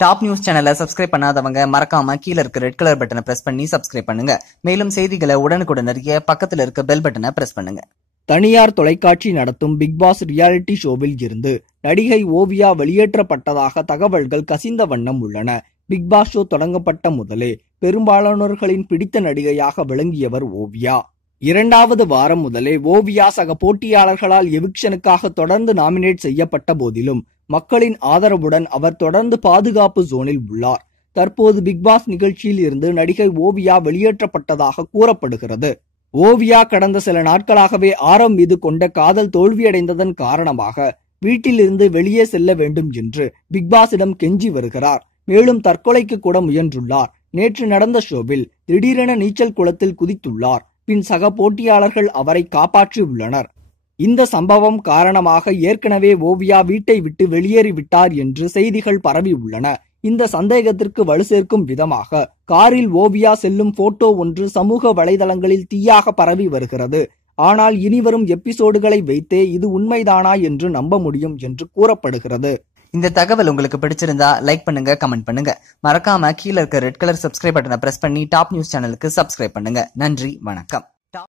Top news சேனலை subscribe பண்ணாதவங்க மறக்காம கீழ இருக்க ரெட் கலர் பட்டனை பிரஸ் பண்ணி சப்ஸ்கிரைப் பண்ணுங்க. மேலும் செய்திகளை உடனுக்குடன் அறிய பக்கத்துல இருக்க பெல் பட்டனை பிரஸ் பண்ணுங்க. தனியார் தொலைக்காட்சி நடத்தும் பிக் பாஸ் ரியாலிட்டி ஷோவில் இருந்து நடிகை ஓவியா வெளியேற்றப்பட்டதாக தகவல்கள் கசிந்த வண்ணம் உள்ளன. பிக் பாஸ் ஷோ தொடங்கப்பட்ட முதலே பெரும்பாலானோர்களின் பிடித்த நடிகையாக விளங்கியவர் ஓவியா. இரண்டாவது வாரம் முதலே ஓவியா சக போட்டியாளர்களால் எவிக்ஷனுக்காக தொடர்ந்து நாமினேட் செய்யப்பட்ட போதிலும் மக்களின் ஆதரவுடன் அவர் தொடர்ந்து பாதுகாப்பு ஜோனில் உள்ளார். தற்போது பிக்பாஸ் நிகழ்ச்சியில் இருந்து நடிகை ஓவியா வெளியேற்றப்பட்டதாக கூறப்படுகிறது. ஓவியா கடந்த சில நாட்களாகவே ஆரம் மீது கொண்ட காதல் தோல்வியடைந்ததன் காரணமாக வீட்டிலிருந்து வெளியே செல்ல வேண்டும் என்று பிக்பாஸிடம் கெஞ்சி வருகிறார். மேலும் தற்கொலைக்கு கூட முயன்றுள்ளார். நேற்று நடந்த ஷோவில் திடீரென நீச்சல் குளத்தில் குதித்துள்ளார். பின் சக போட்டியாளர்கள் அவரை காப்பாற்றி உள்ளனர் இந்த சம்பவம் காரணமாக ஏற்கனவே ஓவியா வீட்டை விட்டு வெளியேறிவிட்டார் என்று செய்திகள் பரவி உள்ளன. இந்த சந்தேகத்திற்கு வலு சேர்க்கும் விதமாக காரில் ஓவியா செல்லும் போட்டோ ஒன்று சமூக வலைதளங்களில் தீயாக பரவி வருகிறது. ஆனால் இனிவரும் எபிசோடுகளை வைத்தே இது உண்மைதானா என்று நம்ப முடியும் என்று கூறப்படுகிறது. இந்த தகவல் உங்களுக்கு பிடிச்சிருந்தா லைக் பண்ணுங்க கமெண்ட் பண்ணுங்க. மறக்காம கீழ இருக்க ரெட் கலர் சப்ஸ்கிரைப் பட்டனை பிரஸ் பண்ணி டாப் நியூஸ் சேனலுக்கு சப்ஸ்கிரைப் பண்ணுங்க. நன்றி வணக்கம்.